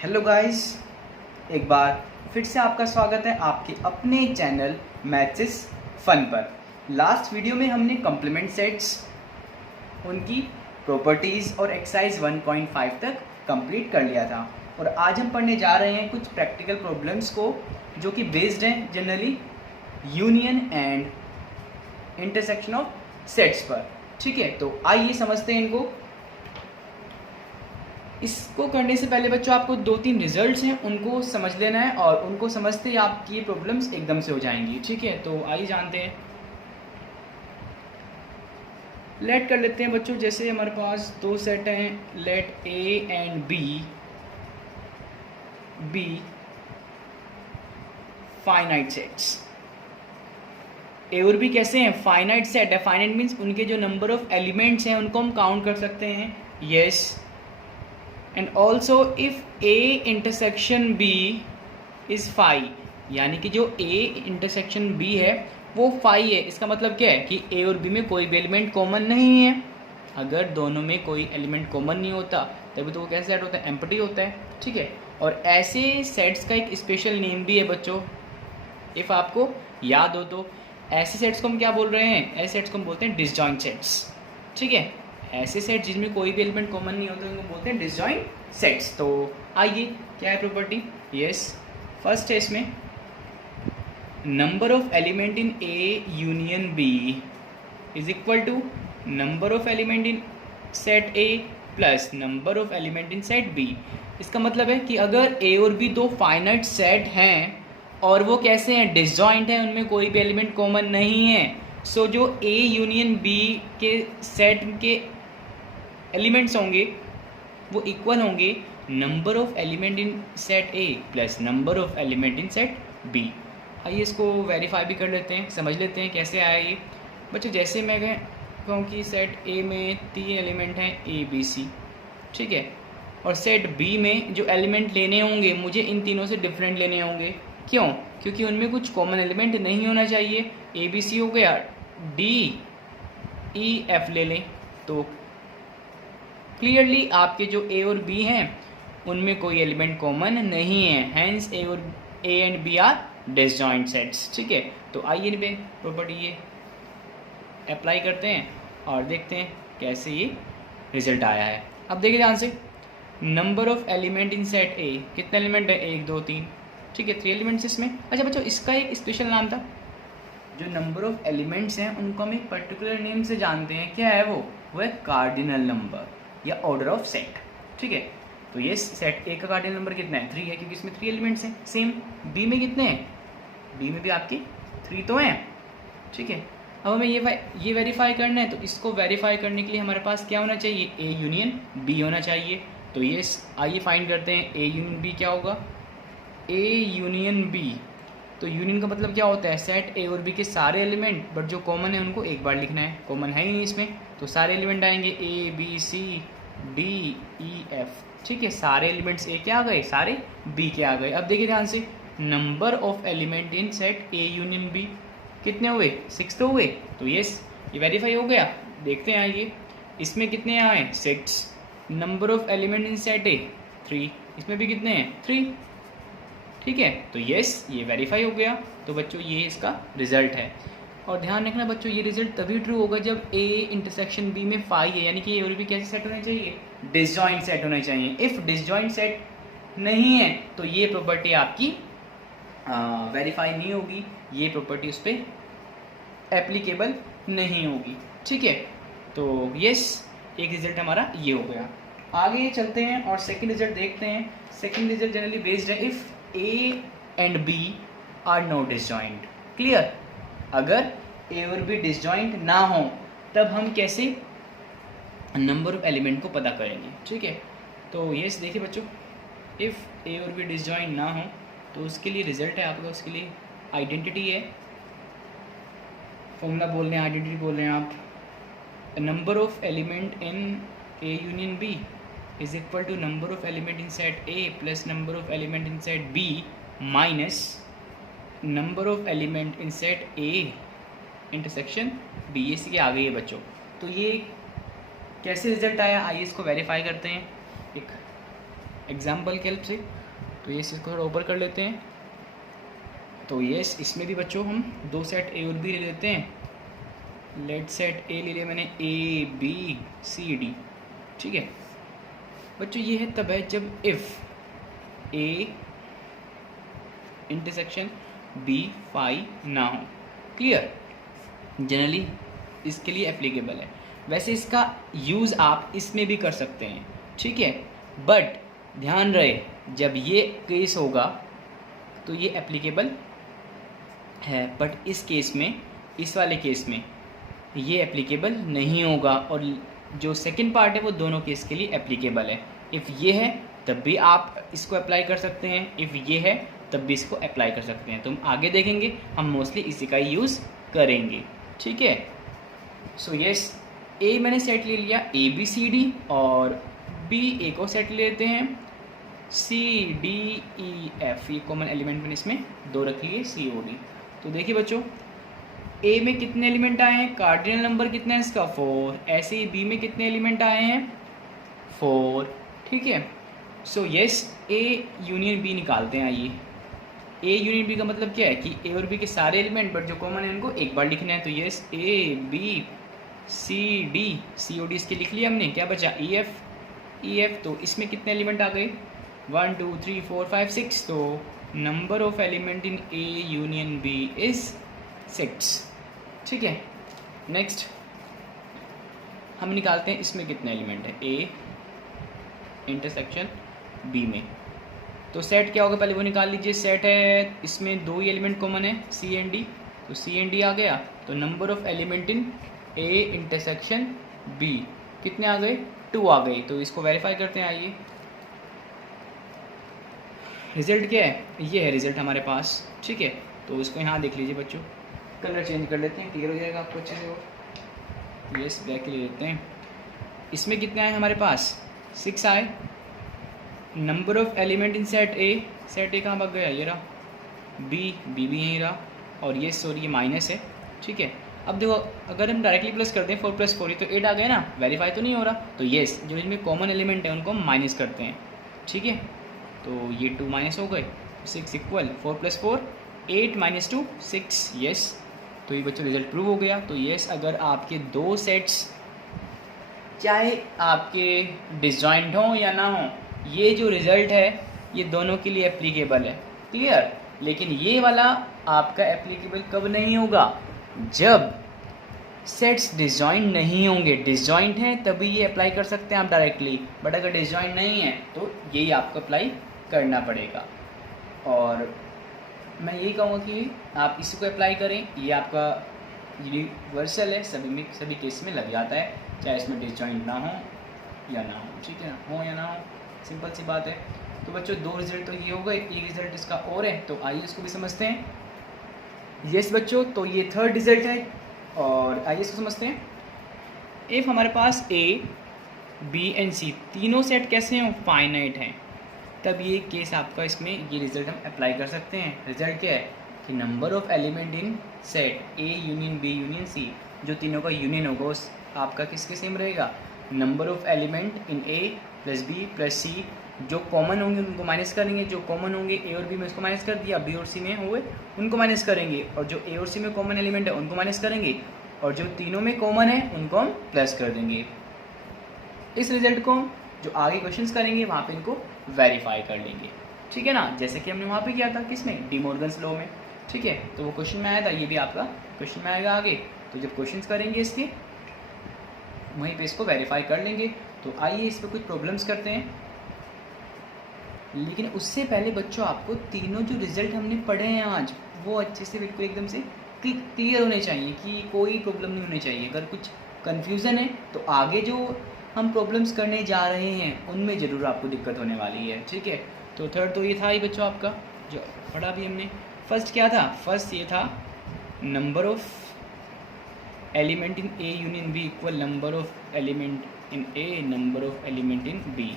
Hello guys, एक बार फिर से आपका स्वागत है आपके अपने चैनल मैथ्स इज फन पर। लास्ट वीडियो में हमने कॉम्प्लीमेंट सेट्स, उनकी प्रॉपर्टीज़ और एक्सरसाइज 1.5 तक कंप्लीट कर लिया था और आज हम पढ़ने जा रहे हैं कुछ प्रैक्टिकल प्रॉब्लम्स को जो कि बेस्ड हैं generally union and intersection of sets पर। ठीक है, तो आइए समझते हैं इनको। इसको करने से पहले बच्चों आपको 2-3 रिजल्ट्स हैं उनको समझ लेना है और उनको समझते ही आपकी ये प्रॉब्लम्स एकदम से हो जाएंगी। ठीक है, तो आइए जानते हैं। लेट कर लेते हैं बच्चों, जैसे हमारे पास दो सेट हैं, let A and B finite sets. A और बी कैसे हैं? फाइनाइट सेट है। फाइनाइट मीन्स उनके जो नंबर ऑफ एलिमेंट्स हैं उनको हम काउंट कर सकते हैं। Yes, and also if A intersection B is phi, यानी कि जो ए इंटरसेक्शन बी है वो फाई है। इसका मतलब क्या है कि ए और बी में कोई भी एलिमेंट कॉमन नहीं है। अगर दोनों में कोई एलिमेंट कॉमन नहीं होता तभी तो वो कैसे सेट होता है? एम्प्टी होता है। ठीक है, और ऐसे सेट्स का एक स्पेशल नेम भी है बच्चों, इफ़ आपको याद हो तो। ऐसे सेट्स को हम क्या बोल रहे हैं? ऐसे सेट्स को हम बोलते हैं डिसजॉइंट सेट्स। ठीक है, ऐसे सेट जिसमें कोई भी एलिमेंट कॉमन नहीं होता उनको बोलते हैं डिसजॉइंट सेट्स। तो आइए, क्या है प्रॉपर्टी? यस, फर्स्ट है इसमें number of element in A union B is equal to number of element in set A plus number of element in set B. इसका मतलब है कि अगर ए और बी दो फाइनाइट सेट हैं और वो कैसे हैं? डिसजॉइंट हैं, उनमें कोई भी एलिमेंट कॉमन नहीं है। सो जो ए यूनियन बी के सेट के एलिमेंट्स होंगे वो इक्वल होंगे number of element in set A plus number of element in set B. आइए इसको वेरीफाई भी कर लेते हैं, समझ लेते हैं कैसे आया ये बच्चों। जैसे मैं कहूँ कि सेट ए में 3 एलिमेंट हैं ए बी सी, ठीक है, और सेट बी में जो एलिमेंट लेने होंगे मुझे इन तीनों से डिफरेंट लेने होंगे। क्यों? क्योंकि उनमें कुछ कॉमन एलिमेंट नहीं होना चाहिए। ए बी सी हो गया, डी ई एफ ले लें तो क्लियरली आपके जो ए और बी हैं उनमें कोई एलिमेंट कॉमन नहीं है, hence A and B are disjoint sets. ठीक है, तो आइए पे प्रॉपर्टी ये अप्लाई करते हैं और देखते हैं कैसे ये रिजल्ट आया है। अब देखिए ध्यान से, number of element in set ए, कितने एलिमेंट है? 1 2 3, ठीक है, 3 एलिमेंट्स इसमें। अच्छा बच्चों, इसका एक स्पेशल नाम था। जो नंबर ऑफ एलिमेंट्स हैं उनको हम एक पर्टिकुलर नेम से जानते हैं। क्या है वो है कार्डिनल नंबर या ऑर्डर ऑफ सेट। ठीक है, तो ये सेट ए का कार्डिनल नंबर कितना है? 3 है, क्योंकि इसमें 3 एलिमेंट्स हैं। सेम बी में कितने हैं? बी में भी आपके 3 तो हैं। ठीक है, अब हमें ये वेरीफाई करना है, तो इसको वेरीफाई करने के लिए हमारे पास क्या होना चाहिए? ए यूनियन बी होना चाहिए। तो ये आइए फाइंड करते हैं ए यूनियन बी क्या होगा। ए यूनियन बी, तो यूनियन का मतलब क्या होता है? सेट ए और बी के सारे एलिमेंट, बट जो कॉमन है उनको एक बार लिखना है। कॉमन है ही नहीं इसमें, तो सारे एलिमेंट आएंगे A B C D E F. ठीक है, सारे एलिमेंट्स ए के आ गए, सारे बी के आ गए। अब देखिए ध्यान से, number of element in set A union B कितने हुए? 6 तो हुए। तो ये वेरीफाई हो गया। देखते हैं आइए, इसमें कितने आए? 6। Number of element in set ए 3, इसमें भी कितने हैं? 3। ठीक है, तो ये वेरीफाई हो गया। तो बच्चों ये इसका रिजल्ट है। और ध्यान रखना बच्चों, ये रिजल्ट तभी ट्रू होगा जब ए इंटरसेक्शन बी में फाई है, यानी कि ए और बी कैसे सेट होने चाहिए? डिसजॉइंट सेट होने चाहिए। इफ़ डिसजॉइंट सेट नहीं है तो ये प्रॉपर्टी आपकी वेरीफाई नहीं होगी, ये प्रॉपर्टी उस पर एप्लीकेबल नहीं होगी। ठीक है, तो एक रिजल्ट हमारा ये हो गया। आगे चलते हैं और सेकंड रिजल्ट देखते हैं। सेकंड रिजल्ट जनरली बेस्ड है if A and B are not disjoint. Clear? अगर ए और बी डिसजॉइंट ना हो तब हम कैसे नंबर ऑफ एलिमेंट को पता करेंगे। ठीक है, तो देखिए बच्चों, इफ़ ए और बी डिसजॉइंट ना हो तो उसके लिए रिजल्ट है आपका, उसके लिए आइडेंटिटी है। फॉर्मूला बोल रहे हैं, आइडेंटिटी बोल रहे हैं आप। Number of element in A union B is equal to number of element in set A plus number of element in set B minus number of element in set A intersection B. ये इसके आ गई है बच्चों। तो ये कैसे result आया, आइए इसको वेरीफाई करते हैं। एक एग्जाम्पल के हेल्प से। तो ये इसको थोड़ा ऊपर कर लेते हैं। तो ये इसमें भी बच्चों हम दो सेट ए और बी ले लेते हैं। लेट सेट ए ले लिया मैंने, ए बी सी डी, ठीक है बच्चों। ये है तब है जब if A intersection B phi ना हो। क्लियर, जनरली इसके लिए एप्लीकेबल है। वैसे इसका यूज़ आप इसमें भी कर सकते हैं, ठीक है, बट ध्यान रहे जब ये केस होगा तो ये एप्लीकेबल है, बट इस केस में, इस वाले केस में ये एप्लीकेबल नहीं होगा। और जो सेकंड पार्ट है वो दोनों केस के लिए एप्लीकेबल है। इफ़ ये है तब भी आप इसको अप्लाई कर सकते हैं, इफ़ ये है तब भी इसको अप्लाई कर सकते हैं। तो हम आगे देखेंगे, हम मोस्टली इसी का ही यूज़ करेंगे, ठीक है। सो यस, ए मैंने सेट ले लिया ए बी सी डी, और बी ए को सेट ले लेते हैं सी डी ई एफ। ये कॉमन एलिमेंट मैंने इसमें दो रख लिए, सी ओ डी। तो देखिए बच्चों, ए में कितने एलिमेंट आए हैं, कार्डिनल नंबर कितना है इसका 4। ऐसे ही बी में कितने एलिमेंट आए हैं 4, ठीक है। So yes, A union B निकालते हैं। आइए, ए यूनियन बी का मतलब क्या है कि ए और बी के सारे एलिमेंट बट जो कॉमन है उनको एक बार लिखना है। तो yes, A B C D, C O D इसके लिख लिया हमने। क्या बचा, ई एफ। तो इसमें कितने एलिमेंट आ गए 1 2 3 4 5 6। तो number of element in A union B is 6, ठीक है। नेक्स्ट हम निकालते हैं इसमें कितने एलिमेंट है ए इंटरसेक्शन बी में। तो सेट क्या होगा पहले वो निकाल लीजिए। सेट है, इसमें दो ही एलिमेंट कॉमन है सी एंड डी, तो सी एंड डी आ गया। तो number of element in A intersection B कितने आ गए, 2 आ गए। तो इसको वेरीफाई करते हैं। आइए, रिजल्ट क्या है, ये है रिजल्ट हमारे पास, ठीक है। तो इसको यहाँ देख लीजिए बच्चों, कलर चेंज कर लेते हैं, क्लियर हो जाएगा आपको अच्छे से। और यस, ब्लैक ले लेते हैं। इसमें कितने आए हमारे पास 6 आए। Number of element in set ए कहाँ भाग गया, ये रहा। बी भी यहीं रहा, और ये सॉरी ये माइनस है, ठीक है। अब देखो, अगर हम डायरेक्टली प्लस करते हैं 4 + 4 तो 8 आ गया ना, वेरीफाई तो नहीं हो रहा। तो येस, जो इनमें कॉमन एलिमेंट है उनको हम माइनस करते हैं, ठीक है। तो ये 2 माइनस हो गए, 6 इक्वल 4 + 4 8 - 2 6, येस। तो ये बच्चों रिजल्ट प्रूव हो गया। तो येस, अगर आपके दो सेट्स चाहे आपके डिसजॉइंट हों या ना हों, ये जो रिज़ल्ट है ये दोनों के लिए एप्लीकेबल है, क्लियर। लेकिन ये वाला आपका एप्लीकेबल कब नहीं होगा, जब सेट्स डिसजॉइंट नहीं होंगे। डिसजॉइंट हैं तभी ये अप्लाई कर सकते हैं आप डायरेक्टली, बट अगर डिसजॉइंट नहीं है तो यही आपको अप्लाई करना पड़ेगा। और मैं यही कहूँगा कि आप इसी को अप्लाई करें, ये आपका यूनिवर्सल है, सभी केस में लग जाता है, चाहे इसमें डिसजॉइंट ना हो या ना हो, ठीक है, हो या ना हो, सिंपल सी बात है। तो बच्चों दो रिजल्ट तो ये हो गए, एक रिजल्ट इसका और है, तो आइए इसको भी समझते हैं। यस बच्चों, तो ये थर्ड रिजल्ट है, और आइए इसको समझते हैं। इफ़ हमारे पास ए बी एंड सी तीनों सेट कैसे हैं, फाइनाइट हैं, तब ये केस आपका, इसमें ये रिजल्ट हम अप्लाई कर सकते हैं। रिजल्ट क्या है कि number of element in set A union B union C, जो तीनों का यूनियन होगा उस आपका किसके सेम रहेगा, number of element in A + B + C. जो कॉमन होंगे उनको माइनस करेंगे, जो कॉमन होंगे ए और बी में उसको माइनस कर दिया, बी और सी में हुए उनको माइनस करेंगे, और जो ए और सी में कॉमन एलिमेंट है उनको माइनस करेंगे, और जो तीनों में कॉमन है उनको हम प्लस कर देंगे। इस रिजल्ट को जो आगे क्वेश्चंस करेंगे वहाँ पे इनको वेरीफाई कर लेंगे, ठीक है ना, जैसे कि हमने वहाँ पे किया था, किसमें, डी मॉर्गन्स लॉ में, ठीक है। तो वो क्वेश्चन में आया था, ये भी आपका क्वेश्चन में आएगा आगे। तो जब क्वेश्चंस करेंगे इसके, वहीं पे इसको वेरीफाई कर लेंगे। तो आइए इस पर कुछ प्रॉब्लम्स करते हैं, लेकिन उससे पहले बच्चों आपको तीनों जो रिजल्ट हमने पढ़े हैं आज, वो अच्छे से बिल्कुल एकदम से क्लियर होने चाहिए, कि कोई प्रॉब्लम नहीं होनी चाहिए। अगर कुछ कन्फ्यूज़न है तो आगे जो हम प्रॉब्लम्स करने जा रहे हैं उनमें ज़रूर आपको दिक्कत होने वाली है, ठीक है। तो थर्ड तो ये था ही बच्चों आपका जो पढ़ा भी हमने। फर्स्ट क्या था, फर्स्ट ये था number of element in A union B equal number of element in A number of element in B.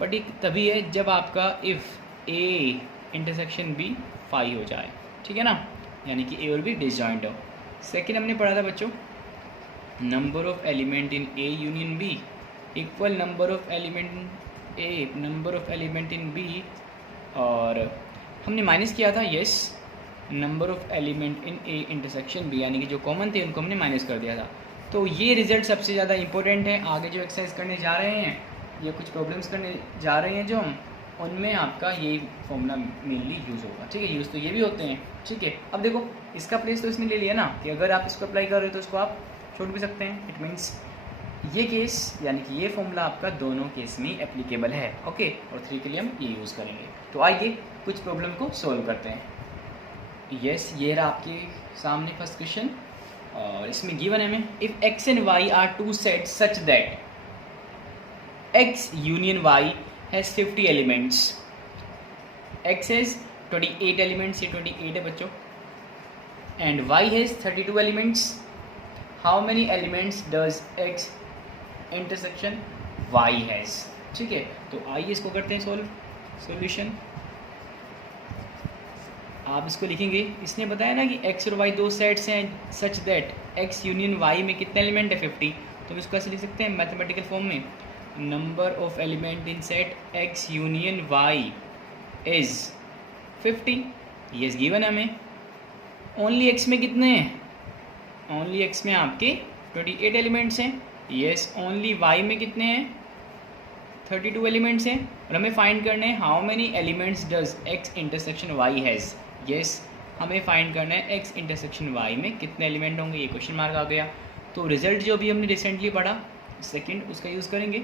But एक तभी है जब आपका if A intersection B phi हो जाए, ठीक है ना, यानी कि ए और बी डिसजॉइंट हो। सेकेंड हमने पढ़ा था बच्चों number of element in A union B equal number of element A number of element in B, और हमने माइनस किया था yes number of element in A intersection B, यानी कि जो कॉमन थे उनको हमने माइनस कर दिया था। तो ये रिजल्ट सबसे ज़्यादा इंपॉर्टेंट है। आगे जो एक्सरसाइज करने जा रहे हैं या कुछ प्रॉब्लम्स करने जा रहे हैं जो हम, उनमें आपका ये फॉर्मूला मेनली यूज़ होगा। ठीक है, यूज़ तो ये भी होते हैं। ठीक है, अब देखो इसका प्लेस तो इसने ले लिया ना, कि अगर आप इसको अप्लाई कर रहे हो तो इसको आप छोड़ भी सकते हैं। इट मीन्स ये केस यानी कि ये फॉर्मूला आपका दोनों केस में एप्लीकेबल है। ओके, और 3 के लिए हम ये यूज़ करेंगे। तो आइए कुछ प्रॉब्लम को सॉल्व करते हैं। यस, ये रहा आपके सामने फर्स्ट क्वेश्चन, और इसमें गिवन है हमें if X and Y are two set such that X union Y has 50 elements. X has 28 elements, ये 28 है बच्चों, and Y has 32 elements. How many elements does X intersection Y has. ठीक है, तो आइए इसको करते हैं सॉल्यूशन। आप इसको लिखेंगे, इसने बताया ना कि एक्स और वाई दो सेट्स हैं such that X union Y में कितने एलिमेंट है 50। तो हम इसको कैसे लिख सकते हैं मैथमेटिकल फॉर्म में, number of element in set X union Y is 50। ये गिवन है हमें। ओनली एक्स में कितने हैं, ओनली एक्स में आपके 28 एलिमेंट्स हैं। यस, ओनली वाई में कितने हैं 32 एलिमेंट्स हैं, और हमें फाइंड करना है how many elements does X intersection Y has. Yes, हमें फाइंड करना है एक्स इंटरसेक्शन वाई में कितने एलिमेंट होंगे। ये क्वेश्चन मार्क आ गया। तो रिजल्ट जो भी हमने रिसेंटली पढ़ा सेकंड, उसका यूज़ करेंगे।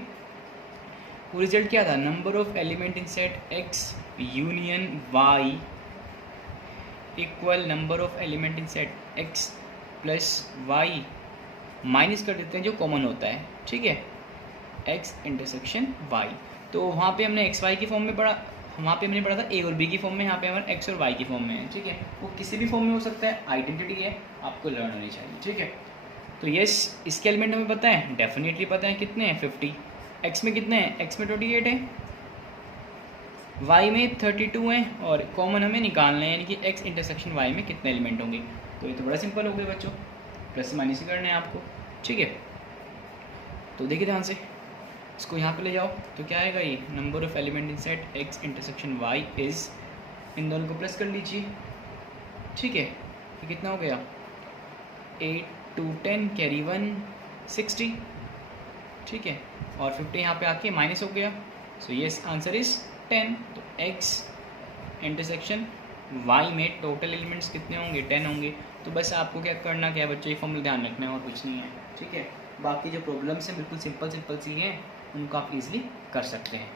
वो रिजल्ट क्या था, number of element in set X union Y equal number of element in set X plus Y, minus कर देते हैं जो कॉमन होता है। ठीक है, एक्स इंटरसेक्शन वाई। तो वहाँ पे हमने एक्स वाई की फॉर्म में पढ़ा, वहाँ पे हमने पढ़ा था ए और बी की फॉर्म में, यहाँ पे हमारा एक्स और वाई की फॉर्म में है। ठीक है, वो किसी भी फॉर्म में हो सकता है, आइडेंटिटी है, आपको लर्न होनी चाहिए। ठीक है, तो यस इसके एलिमेंट हमें पता है, डेफिनेटली पता है कितने हैं 50। एक्स में कितने हैं, एक्स में 28 है, वाई में 32 हैं, और कॉमन हमें निकालना है यानी कि एक्स इंटरसेक्शन वाई में कितने एलिमेंट होंगे। तो ये तो बड़ा सिंपल हो गया बच्चों, प्लस माइनस ही करना है आपको। ठीक है, तो देखिए ध्यान से, इसको यहाँ पे ले जाओ तो क्या आएगा, ये number of element in set X intersection Y is, इन दोनों को प्लस कर लीजिए। ठीक है, ये कितना हो गया 8 2 10 कैरी 1 60। ठीक है, और 50 यहाँ पे आके माइनस हो गया। So yes answer is 10। तो एक्स इंटरसेक्शन वाई में टोटल एलिमेंट्स कितने होंगे, 10 होंगे। तो बस आपको क्या करना क्या है बच्चों, ये फॉर्मूला ध्यान रखना है और कुछ नहीं है। ठीक है, बाकी जो प्रॉब्लम्स हैं बिल्कुल सिंपल सी हैं, उनको आप इजीली कर सकते हैं।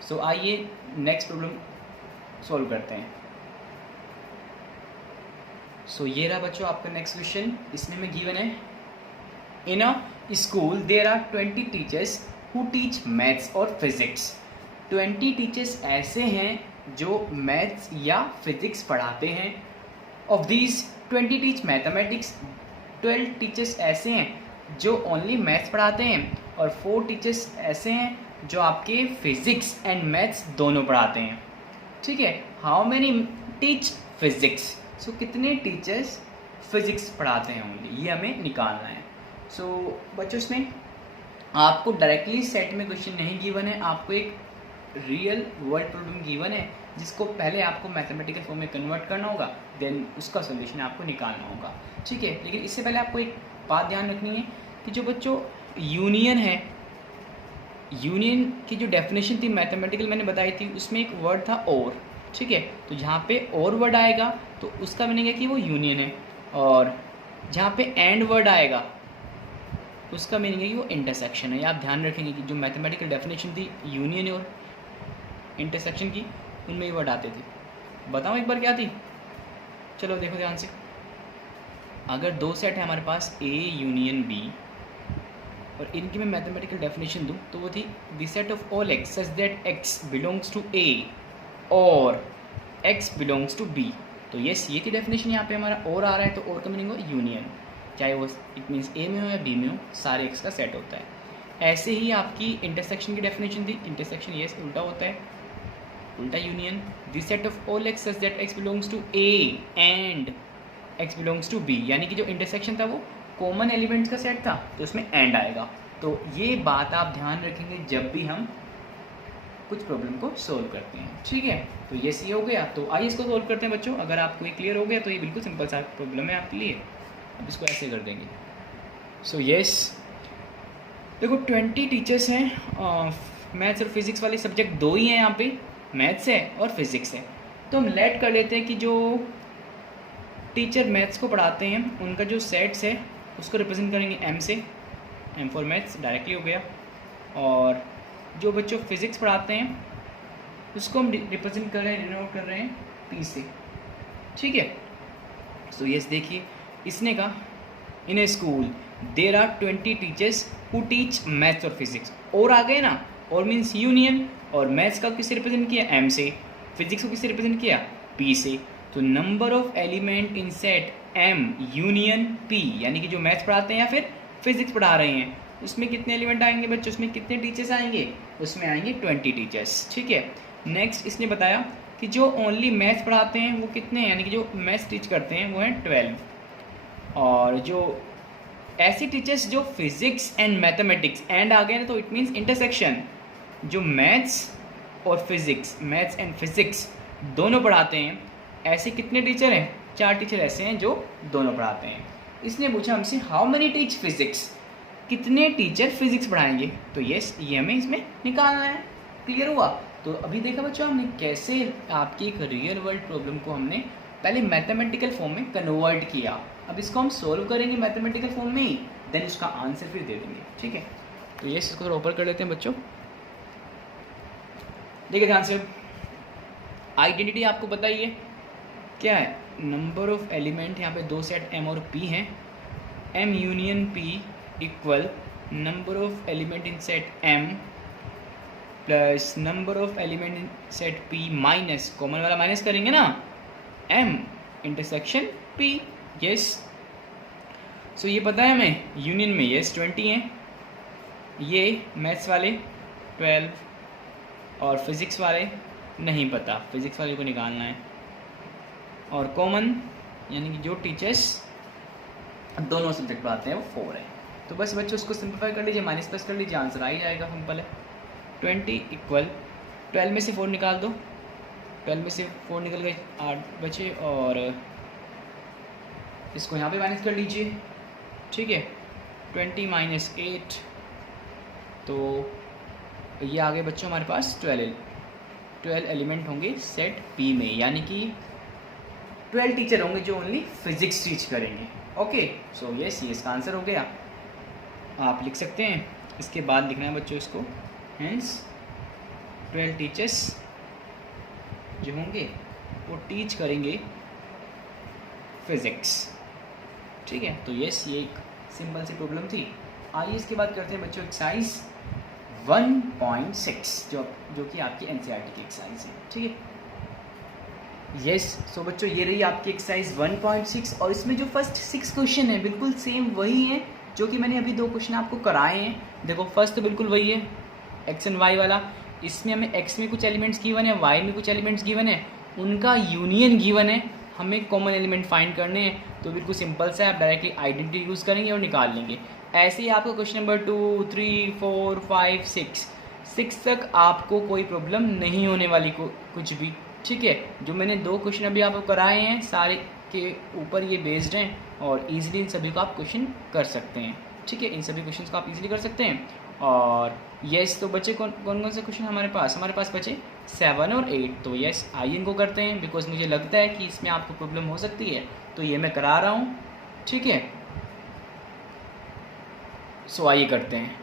सो आइए नेक्स्ट प्रॉब्लम सॉल्व करते हैं। सो ये रहा बच्चों आपका नेक्स्ट क्वेश्चन। इसमें में गिवन है in a school there are 20 teachers who teach maths और फिजिक्स। 20 टीचर्स ऐसे हैं जो मैथ्स या फिजिक्स पढ़ाते हैं। Of these 20 teach mathematics. 12 teachers ऐसे हैं जो ओनली मैथ्स पढ़ाते हैं, और 4 टीचर्स ऐसे हैं जो आपके फिजिक्स एंड मैथ्स दोनों पढ़ाते हैं। ठीक है, हाउ मैनी टीच फिजिक्स। सो कितने टीचर्स फिजिक्स पढ़ाते हैं ओनली, ये हमें निकालना है। सो बच्चों इसमें आपको डायरेक्टली सेट में क्वेश्चन नहीं गिवन है, आपको एक रियल वर्ल्ड प्रॉब्लम गिवन है जिसको पहले आपको मैथमेटिकल फॉर्म में कन्वर्ट करना होगा, देन उसका सोल्यूशन आपको निकालना होगा। ठीक है, लेकिन इससे पहले आपको एक बात ध्यान रखनी है कि जो बच्चों यूनियन है, यूनियन की जो डेफिनेशन थी मैथमेटिकल मैंने बताई थी, उसमें एक वर्ड था और। ठीक है, तो जहाँ पे और वर्ड आएगा तो उसका मीनिंग है कि वो यूनियन है, और जहाँ पे एंड वर्ड आएगा उसका मीनिंग है कि वो इंटरसेक्शन है। ये आप ध्यान रखेंगे कि जो मैथमेटिकल डेफिनेशन थी यूनियन और इंटरसेक्शन की, उनमें ये वर्ड आते थे। बताओ एक बार क्या थी, चलो देखो ध्यान से। अगर दो सेट है हमारे पास ए यूनियन बी, और इनकी मैं मैथमेटिकल डेफिनेशन दूँ तो वो थी the set of all x such that x belongs to A और एक्स बिलोंग्स टू बी। तो यस ये की डेफिनेशन यहाँ पे हमारा और आ रहा है, तो और का मीनिंग हो यूनियन, चाहे वो इट मीन्स ए में हो या बी में हो, सारे एक्स का सेट होता है। ऐसे ही आपकी इंटरसेक्शन की डेफिनेशन थी, इंटरसेक्शन यस उल्टा होता है, उल्टा union. The set of all x such that x belongs to A and X belongs to B, यानी कि जो इंटरसेक्शन था वो कॉमन एलिमेंट्स का सेट था, तो उसमें एंड आएगा। तो ये बात आप ध्यान रखेंगे जब भी हम कुछ प्रॉब्लम को सोल्व करते हैं। ठीक है, तो ये सी हो गया। तो आइए इसको सोल्व करते हैं बच्चों। अगर आपको ये क्लियर हो गया तो ये बिल्कुल सिंपल सा प्रॉब्लम है आपके लिए। अब इसको ऐसे कर देंगे। सो यस, देखो 20 टीचर्स हैं, मैथ्स और फिज़िक्स वाले सब्जेक्ट दो ही हैं यहाँ पे, मैथ्स है और फिज़िक्स है। तो हम लेट कर लेते हैं कि जो टीचर मैथ्स को पढ़ाते हैं उनका जो सेट्स है उसको रिप्रेजेंट करेंगे एम से, एम फॉर मैथ्स डायरेक्टली हो गया। और जो बच्चों फिज़िक्स पढ़ाते हैं उसको हम रिप्रेजेंट कर रहे हैं, डिनोट कर रहे हैं पी से। ठीक है, सो यस देखिए इसने कहा in a school there are 20 teachers who teach maths और फिजिक्स। और आ गए ना, और मीन्स यूनियन, और मैथ्स का किससे रिप्रेजेंट किया एम से, फिजिक्स को किससे रिप्रेजेंट किया पी से। तो number of element in set M union P, यानी कि जो मैथ्स पढ़ाते हैं या फिर फिजिक्स पढ़ा रहे हैं उसमें कितने एलिमेंट आएंगे बच्चों, उसमें कितने टीचर्स आएंगे, उसमें आएंगे 20 टीचर्स। ठीक है, नेक्स्ट इसने बताया कि जो ओनली मैथ्स पढ़ाते हैं वो कितने हैं, यानी कि जो मैथ्स टीच करते हैं वो हैं 12। और जो ऐसे टीचर्स जो फिजिक्स एंड मैथमेटिक्स एंड आ गए ना, तो इट मीन्स इंटरसेक्शन, जो मैथ्स और फिजिक्स, मैथ्स एंड फिजिक्स दोनों पढ़ाते हैं, ऐसे कितने टीचर हैं, 4 टीचर ऐसे हैं जो दोनों पढ़ाते हैं। इसने पूछा हमसे हाउ मेनी टीच फिजिक्स, कितने टीचर फिजिक्स पढ़ाएंगे। तो यस, ये हमें इसमें निकालना है। क्लियर हुआ। तो अभी देखा बच्चों हमने कैसे आपकी एक रियल वर्ल्ड प्रॉब्लम को हमने पहले मैथमेटिकल फॉर्म में कन्वर्ट किया। अब इसको हम सोल्व करेंगे मैथमेटिकल फॉर्म में ही, देन उसका आंसर फिर दे देंगे। ठीक है, तो यस इसको थोड़ा ऊपर कर लेते हैं बच्चों। देखिए ध्यान से, आइडेंटिटी आपको बताइए क्या है, नंबर ऑफ एलिमेंट, यहाँ पे 2 सेट एम और पी हैं, M union P equal number of element in set M plus number of element in set P minus, common वाला माइनस करेंगे ना, M intersection P. Yes, so ये पता है हमें यूनियन में यस 20 हैं, ये मैथ्स वाले 12 और फिज़िक्स वाले नहीं पता, फिज़िक्स वाले को निकालना है। और कॉमन यानी कि जो टीचर्स दोनों सब्जेक्ट पढ़ाते हैं वो 4 है। तो बस बच्चों उसको सिंप्लीफाई कर लीजिए, माइनस प्लस कर लीजिए, आंसर आ ही जाएगा, सिंपल है। 20 इक्वल 12 में से 4 निकाल दो, 12 में से 4 निकल गए, 8 बचे, और इसको यहाँ पे माइनस कर लीजिए। ठीक है, 20 माइनस 8, तो ये आ गए बच्चों हमारे पास 12 एलिमेंट होंगे सेट पी में, यानी कि 12 टीचर होंगे जो ओनली फिजिक्स टीच करेंगे। ओके, सो यस ये इसका आंसर हो गया, आप लिख सकते हैं। इसके बाद लिखना है बच्चों इसको, हेंस 12 टीचर्स जो होंगे वो टीच करेंगे फिजिक्स। ठीक है, तो यस ये एक सिंपल सी प्रॉब्लम थी। आइए इसके बाद करते हैं बच्चों एक्सरसाइज 1.6 जो कि आपकी एनसीईआरटी की एक्सरसाइज है। ठीक है, यस, सो बच्चों ये रही आपकी एक्सरसाइज 1.6, और इसमें जो फर्स्ट 6 क्वेश्चन है बिल्कुल सेम वही है जो कि मैंने अभी 2 क्वेश्चन आपको कराए हैं। देखो फर्स्ट तो बिल्कुल वही है, एक्स एंड वाई वाला। इसमें हमें एक्स में कुछ एलिमेंट्स गिवन है, वाई में कुछ एलिमेंट्स गिवन है, उनका यूनियन गिवन है, हमें कॉमन एलिमेंट फाइंड करने हैं। तो बिल्कुल सिंपल सा है, आप डायरेक्टली आइडेंटिटी यूज़ करेंगे और निकाल लेंगे। ऐसे ही आपको क्वेश्चन नंबर 2, 3, 4, 5, 6 तक आपको कोई प्रॉब्लम नहीं होने वाली कुछ भी। ठीक है, जो मैंने 2 क्वेश्चन अभी आपको कराए हैं सारे के ऊपर ये बेस्ड हैं, और ईजिली इन सभी को आप क्वेश्चन कर सकते हैं। ठीक है, इन सभी क्वेश्चन को आप ईजिली कर सकते हैं। और यस, तो बच्चे कौन कौन से क्वेश्चन हमारे पास बचे 7 और 8। तो यस आइए इनको करते हैं, बिकॉज मुझे लगता है कि इसमें आपको प्रॉब्लम हो सकती है, तो ये मैं करा रहा हूँ। ठीक है, सो आइए करते हैं।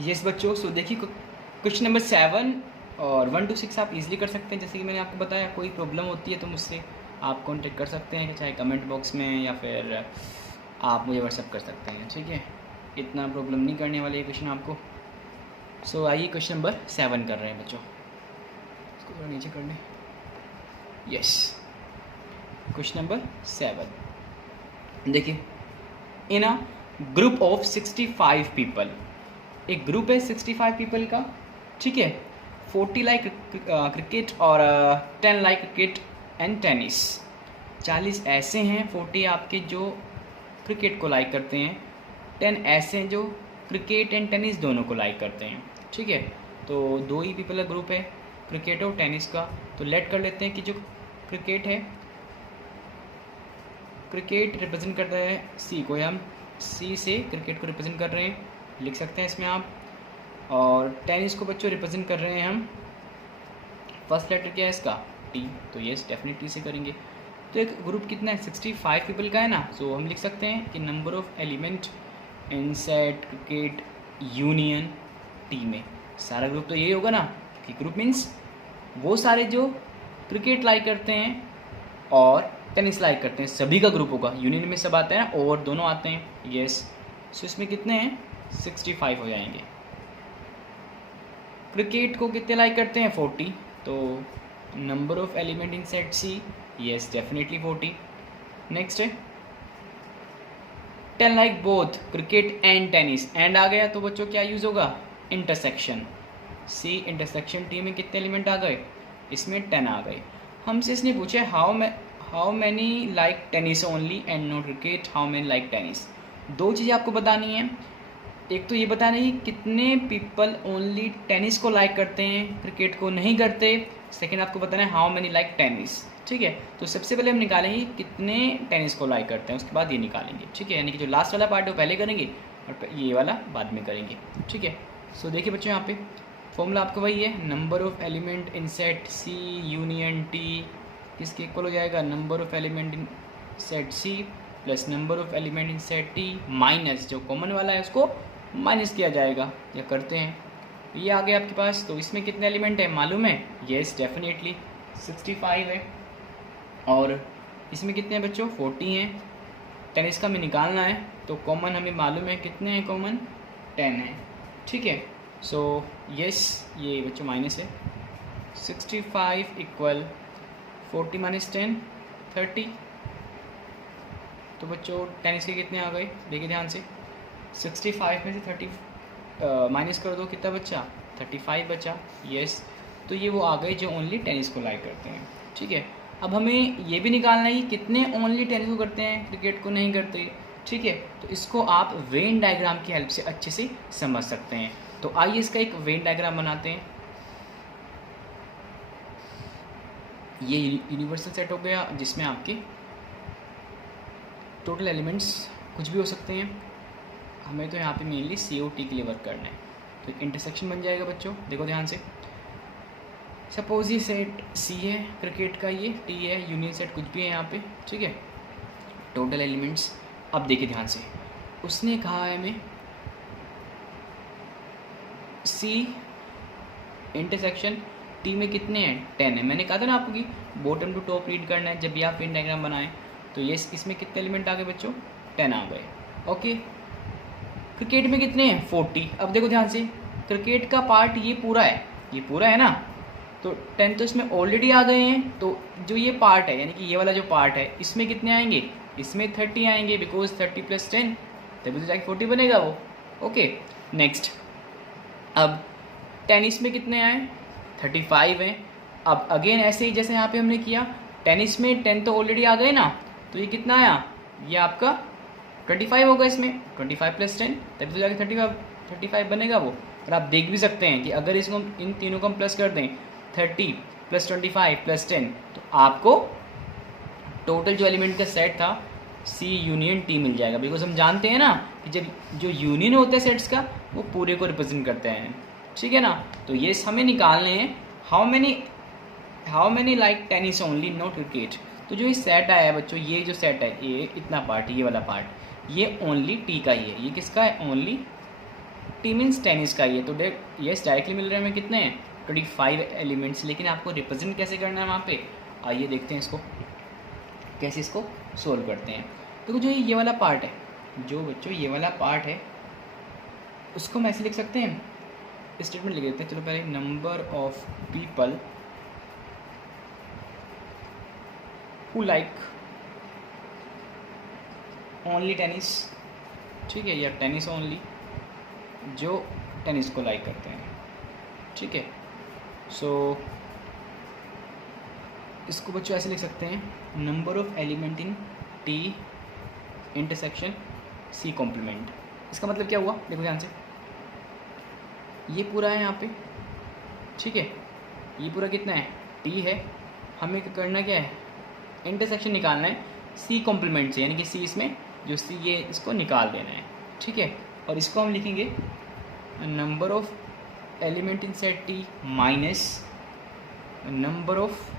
यस बच्चों, सो देखिए क्वेश्चन नंबर 7 और 1 to 6 आप इजीली कर सकते हैं। जैसे कि मैंने आपको बताया, कोई प्रॉब्लम होती है तो मुझसे आप कॉन्टेक्ट कर सकते हैं, चाहे कमेंट बॉक्स में या फिर आप मुझे व्हाट्सअप कर सकते हैं। ठीक है, इतना प्रॉब्लम नहीं करने वाले ये क्वेश्चन आपको। सो आइए क्वेश्चन नंबर 7 कर रहे हैं बच्चों, इसको थोड़ा नीचे कर लें। यस, क्वेश्चन नंबर 7 देखिए, इन अ ग्रुप ऑफ 65 पीपल, एक ग्रुप है 65 पीपल का। ठीक है, 40 लाइक क्रिकेट और 10 लाइक क्रिकेट एंड टेनिस। 40 ऐसे हैं 40 आपके जो क्रिकेट को लाइक करते हैं, 10 ऐसे हैं जो क्रिकेट एंड टेनिस दोनों को लाइक करते हैं। ठीक है, तो तो 2 ही पीपल का ग्रुप है क्रिकेट और टेनिस का। तो लेट कर लेते हैं कि जो क्रिकेट है, क्रिकेट रिप्रेजेंट करता है सी को, हम सी से क्रिकेट को रिप्रेजेंट कर रहे हैं, लिख सकते हैं इसमें आप। और टेनिस को बच्चों रिप्रेजेंट कर रहे हैं हम, फर्स्ट लेटर क्या है इसका, टी, तो यस डेफिनेट टी से करेंगे। तो एक ग्रुप कितना है, 65 पीपल का है ना, सो हम लिख सकते हैं कि number of element in set cricket union T में। सारा ग्रुप तो यही होगा ना, कि ग्रुप मीन्स वो सारे जो क्रिकेट लाइक करते हैं और टेनिस लाइक करते हैं, सभी का ग्रुप होगा। यूनियन में सब आते हैं और दोनों आते हैं, यस। सो इसमें कितने हैं, 65 हो जाएंगे। क्रिकेट को कितने लाइक करते हैं, 40, तो number of element in set C, yes definitely 40। Next है 10 like both cricket and tennis, and आ गया तो बच्चों क्या यूज़ होगा, इंटरसेक्शन। सी इंटरसेक्शन टी में कितने एलिमेंट आ गए, इसमें 10 आ गए। हमसे इसने पूछे how many like tennis only and not cricket, how many like tennis. 2 चीज़ें आपको बतानी है, एक तो ये बताना है कि कितने पीपल ओनली टेनिस को लाइक करते हैं, क्रिकेट को नहीं करते। सेकंड आपको बताना है हाउ मैनी लाइक टेनिस, ठीक है। तो सबसे पहले हम निकालेंगे कितने टेनिस को लाइक करते हैं, उसके बाद ये निकालेंगे, ठीक है। यानी कि जो लास्ट वाला पार्ट है वो पहले करेंगे और ये वाला बाद में करेंगे, ठीक है। सो देखिए बच्चों, यहाँ पे फॉर्मूला आपका वही है, number of element in set C union T किसके इक्वल हो जाएगा, number of element in set C plus number of element in set T minus जो कॉमन वाला है उसको माइनस किया जाएगा, या करते हैं। ये आ गया आपके पास। तो इसमें कितने एलिमेंट है मालूम है, येस डेफिनेटली 65 है। और इसमें कितने हैं बच्चों, 40 हैं। टेनिस का हमें निकालना है, तो कॉमन हमें मालूम है कितने हैं, कॉमन 10 है, ठीक है। सो यस, ये बच्चों माइनस है, 65 इक्वल 40 माइनस 10 30। तो बच्चों टेनिस के कितने आ गए, देखिए ध्यान से, 65 में से 30 माइनस कर दो, कितना बच्चा, 35 बचा, यस। तो ये वो आ गए जो ओनली टेनिस को लाइक करते हैं, ठीक है। अब हमें ये भी निकालना है कि कितने ओनली टेनिस को करते हैं, क्रिकेट को नहीं करते, ठीक है। तो इसको आप वेन डायग्राम की हेल्प से अच्छे से समझ सकते हैं। तो आइए इसका एक वेन डायग्राम बनाते हैं। ये यूनिवर्सल सेट हो गया जिसमें आपके टोटल एलिमेंट्स कुछ भी हो सकते हैं, हमें तो यहाँ पे मेनली COT के लिए वर्क करना है। तो एक इंटरसेक्शन बन जाएगा बच्चों, देखो ध्यान से। सपोज ये सेट C है क्रिकेट का, ये T है, यूनियन सेट कुछ भी है यहाँ पे, ठीक है। टोटल एलिमेंट्स, अब देखिए ध्यान से, उसने कहा है हमें C इंटरसेक्शन T में कितने हैं, 10 है। मैंने कहा था ना आपको कि बॉटम टू टॉप रीड करना है जब भी आप वेन डायग्राम बनाएं। तो ये इसमें कितने एलिमेंट आ गए बच्चों, 10 आ गए, ओके। क्रिकेट में कितने हैं, 40। अब देखो ध्यान से, क्रिकेट का पार्ट ये पूरा है, ये पूरा है ना, तो 10 तो इसमें ऑलरेडी आ गए हैं। तो जो ये पार्ट है, यानी कि ये वाला जो पार्ट है, इसमें कितने आएंगे, इसमें 30 आएंगे, बिकॉज 30 + 10 तभी तो जाके 40 बनेगा वो, ओके। नेक्स्ट, अब टेनिस में कितने आए, 35 हैं। अब अगेन ऐसे ही जैसे यहाँ पे हमने किया, टेनिस में 10 तो ऑलरेडी आ गए ना, तो ये कितना आया, ये आपका 25 होगा, इसमें 25 + 10 तभी तो जाके 35 बनेगा वो। और आप देख भी सकते हैं कि अगर इसको इन तीनों को हम प्लस कर दें, 30 + 25 + 10, तो आपको टोटल जो एलिमेंट का सेट था C यूनियन T मिल जाएगा। बिकॉज हम जानते हैं ना कि जब जो यूनियन होता है सेट्स का, वो पूरे को रिप्रेजेंट करते हैं, ठीक है ना। तो ये हमें निकालने हैं how many like tennis only not cricket. तो जो ये सेट आया है बच्चों, ये जो सेट है, ये इतना पार्ट, ये वाला पार्ट, ये ओनली T का ही है। ये किसका है, ओनली T मीन्स टेनिस का ही है। तो ये डायरेक्टली मिल रहे हैं हमें कितने हैं, 25 एलिमेंट्स। लेकिन आपको रिप्रेजेंट कैसे करना है वहाँ पे, आइए देखते हैं इसको कैसे इसको सोल्व करते हैं। तो जो ये वाला पार्ट है, जो बच्चों ये वाला पार्ट है, उसको हम ऐसे लिख सकते हैं, स्टेटमेंट लिख देते हैं। चलो पहले, number of people who like only tennis, ठीक है, या टेनिस ओनली, जो टेनिस को लाइक करते हैं, ठीक है। सो इसको बच्चों ऐसे लिख सकते हैं, number of element in T intersection C complement. इसका मतलब क्या हुआ, देखो ध्यान से, ये पूरा है यहाँ पे, ठीक है, ये पूरा कितना है टी है, हमें करना क्या है इंटरसेक्शन निकालना है सी कॉम्प्लीमेंट से, यानी कि सी इसमें जो सी ये इसको निकाल देना है, ठीक है। और इसको हम लिखेंगे number of element in set T minus number of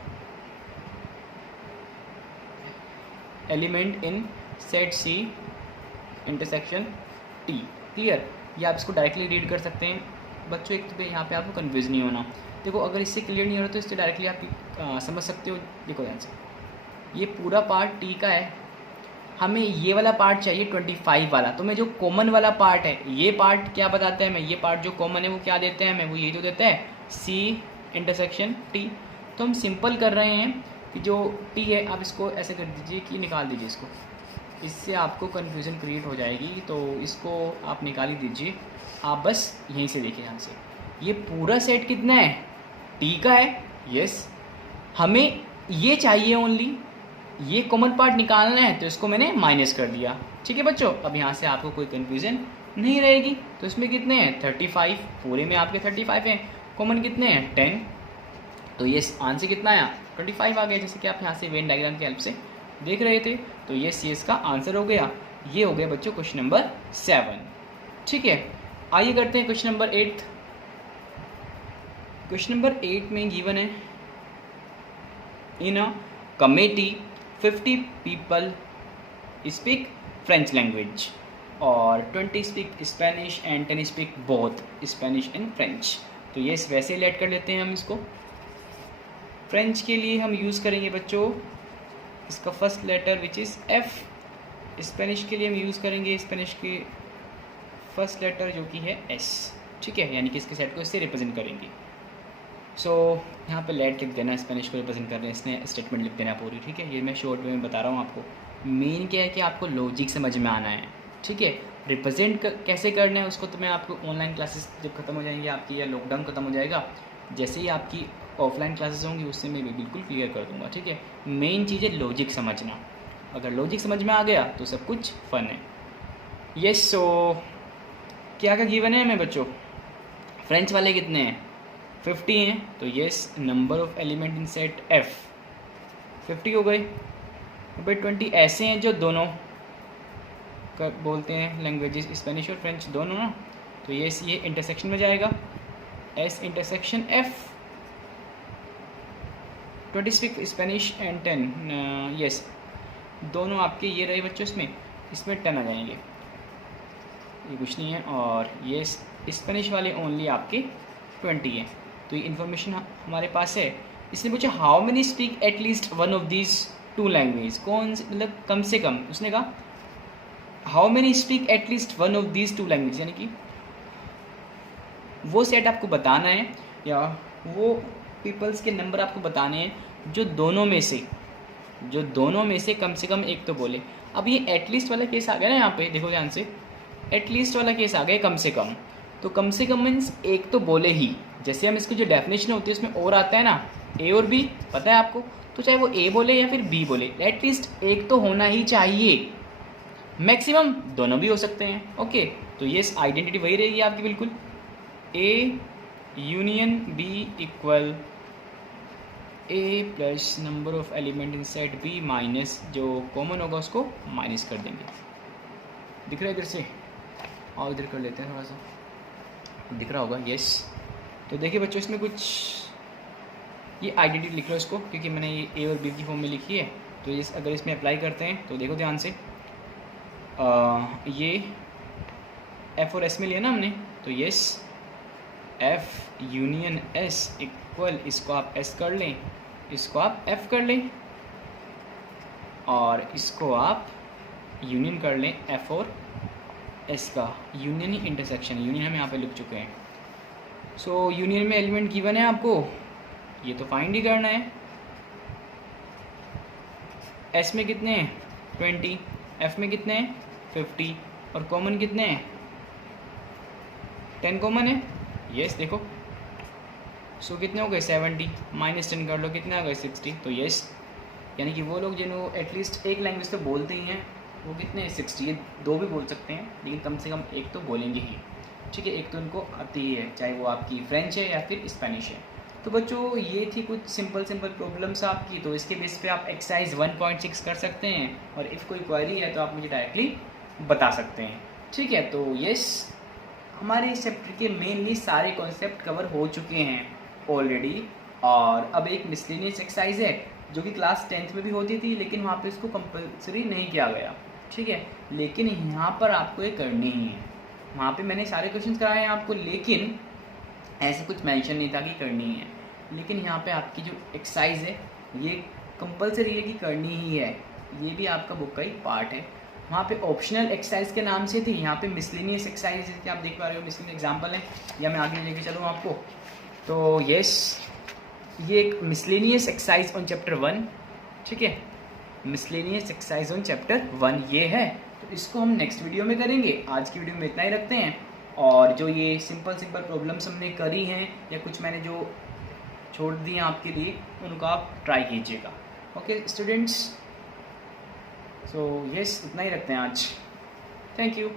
element in set C intersection T. Clear, ये आप इसको डायरेक्टली रीड कर सकते हैं बच्चों। एक तो यहाँ पे आपको कन्फ्यूज़ नहीं होना। देखो अगर इससे क्लियर नहीं हो रहा तो इससे डायरेक्टली आप समझ सकते हो। देखो ध्यान से, ये पूरा पार्ट टी का है, हमें ये वाला पार्ट चाहिए 25 वाला, तो मैं जो कॉमन वाला पार्ट है ये पार्ट क्या बताता है हमें, ये पार्ट जो कॉमन है वो क्या देते हैं हमें, वो ये जो देता है सी इंटरसेक्शन टी। तो हम सिंपल कर रहे हैं कि जो टी है आप इसको ऐसे कर दीजिए कि निकाल दीजिए इसको, इससे आपको कन्फ्यूज़न क्रिएट हो जाएगी, तो इसको आप निकाल ही दीजिए। आप बस यहीं से देखिए ध्यान से, ये पूरा सेट कितना है टी का है, यस, हमें ये चाहिए ओनली, ये कॉमन पार्ट निकालना है, तो इसको मैंने माइनस कर दिया। ठीक है बच्चों, अब यहाँ से आपको कोई कन्फ्यूज़न नहीं रहेगी। तो इसमें कितने हैं 35, पूरे में आपके 35 हैं, कॉमन कितने हैं 10, तो ये आंसर कितना आया 25 आ गया, जैसे कि आप यहाँ से वेन डायग्राम की हेल्प से देख रहे थे। तो ये सी एस का आंसर हो गया। ये हो गया बच्चों क्वेश्चन नंबर 7। ठीक है, आइए करते हैं क्वेश्चन नंबर 8। क्वेश्चन नंबर 8 में गिवन है in a committee 50 people speak French language और 20 speak Spanish and 10 speak both Spanish and French। तो ये वैसे लेट कर लेते हैं हम इसको। फ्रेंच के लिए हम यूज़ करेंगे बच्चों इसका first letter which is F. Spanish के लिए हम यूज़ करेंगे स्पेनिश के फर्स्ट लेटर जो कि है एस। ठीक है, यानी कि इसके सेट को इससे रिप्रेजेंट करेंगे। सो यहाँ पे लेट लिख देना, स्पेनिश को रिप्रेजेंट कर रहे हैं, इसने स्टेटमेंट लिख देना पूरी। ठीक है, ये मैं शॉर्ट वे में बता रहा हूँ आपको। मेन क्या है कि आपको लॉजिक समझ में आना है। ठीक है, रिप्रेजेंट कैसे करना है उसको तो मैं आपको ऑनलाइन क्लासेस जब खत्म हो जाएंगी आपकी, या लॉकडाउन खत्म हो जाएगा, जैसे ही आपकी ऑफलाइन क्लासेस होंगी उससे मैं भी बिल्कुल क्लियर कर दूँगा। ठीक है, मेन चीज़ है लॉजिक समझना। अगर लॉजिक समझ में आ गया तो सब कुछ फन है। यस, सो क्या गिवन है हमें बच्चों, फ्रेंच वाले कितने हैं 50 हैं, तो yes number of element in set F 50 हो गए। भाई 20 ऐसे हैं जो दोनों बोलते हैं लैंग्वेजेस स्पेनिश और फ्रेंच दोनों ना, तो यस ये इंटरसेक्शन में जाएगा, S intersection F. 20 speak Spanish and 10, yes दोनों आपके ये रहे बच्चों, इसमें 10 आ जाएंगे, ये कुछ नहीं है। और ये स्पेनिश वाले ओनली आपके 20 हैं। तो ये इन्फॉर्मेशन हमारे पास है। इसने पूछा how many speak at least one of these two language, कौन से मतलब कम से कम, उसने कहा how many speak at least one of these two language, यानी कि वो सेट आपको बताना है या वो पीपल्स के नंबर आपको बताने हैं जो दोनों में से कम एक तो बोले। अब ये एटलीस्ट वाला केस आ गया ना, यहाँ पे देखो ध्यान से, एटलीस्ट वाला केस आ गया कम से कम, तो कम से कम मीन्स एक तो बोले ही। जैसे हम इसकी जो डेफिनेशन होती है उसमें और आता है ना, ए और बी, पता है आपको, तो चाहे वो ए बोले या फिर बी बोले, एटलीस्ट एक तो होना ही चाहिए। मैक्सिमम दोनों भी हो सकते हैं। ओके, तो ये आइडेंटिटी वही रहेगी आपकी बिल्कुल, A union B equal A plus number of element in set B minus जो कॉमन होगा उसको माइनस कर देंगे। दिख रहा है इधर से, और इधर कर लेते हैं थोड़ा सा, दिख रहा होगा, यस। तो देखिए बच्चों इसमें कुछ ये आइडेंटिटी लिख लो इसको, क्योंकि मैंने ये ए और बी की फॉर्म में लिखी है। तो ये अगर इसमें अप्लाई करते हैं तो देखो ध्यान से, ये एफ और एस में लिया ना हमने, तो yes F union S equal, इसको आप एस कर लें, इसको आप एफ कर लें, और इसको आप यूनियन कर लें एफ और एस का। यूनियन ही इंटरसेक्शन, यूनियन हम यहाँ पे लिख चुके हैं। सो यूनियन में एलिमेंट गिवन है आपको, ये तो फाइंड ही करना है। एस में कितने हैं 20, एफ में कितने हैं 50, और कॉमन कितने हैं 10 कॉमन है, यस देखो। सो कितने हो गए 70, माइनस 10 कर लो, कितने हो गए 60, तो यस, यानी कि वो लोग जिन्हों एटलीस्ट एक लैंग्वेज तो बोलते ही हैं वो कितने 60, ये दो भी बोल सकते हैं लेकिन कम से कम एक तो बोलेंगे ही। ठीक है, एक तो उनको आती ही है, चाहे वो आपकी फ्रेंच है या फिर स्पेनिश है। तो बच्चों ये थी कुछ सिंपल प्रॉब्लम्स आपकी, तो इसके बेस पे आप एक्सरसाइज 1.6 कर सकते हैं, और इफ़ कोई क्वेरी है तो आप मुझे डायरेक्टली बता सकते हैं। ठीक है, तो यस, हमारे इस चैप्टर के मेनली सारे कॉन्सेप्ट कवर हो चुके हैं ऑलरेडी, और अब एक मिसलेनियस एक्सरसाइज है जो कि क्लास 10th में भी होती थी, लेकिन वहाँ पे इसको कंपलसरी नहीं किया गया। ठीक है, लेकिन यहाँ पर आपको ये करनी ही है। वहाँ पे मैंने सारे क्वेश्चंस कराए हैं आपको, लेकिन ऐसे कुछ मेंशन नहीं था कि करनी है। लेकिन यहाँ पे आपकी जो एक्सरसाइज है ये कंपलसरी है कि करनी ही है, ये भी आपका बुक का ही पार्ट है। वहाँ पे ऑप्शनल एक्सरसाइज के नाम से थी, यहाँ पे मिसलेनियस एक्सरसाइज जैसे आप देख पा रहे हो, मिसलेनियस एग्जाम्पल है, या मैं आगे लेके चलूँ आपको। तो यस, ये एक मिसलेनियस एक्सरसाइज ऑन चैप्टर 1, ठीक है, मिसलेनियस एक्सरसाइज ऑन चैप्टर 1 ये है। तो इसको हम नेक्स्ट वीडियो में करेंगे, आज की वीडियो में इतना ही रखते हैं। और जो ये सिंपल प्रॉब्लम्स हमने करी हैं या कुछ मैंने जो छोड़ दिए आपके लिए, उनको आप ट्राई कीजिएगा। ओके स्टूडेंट्स, सो यस, इतना ही रखते हैं आज। Thank you.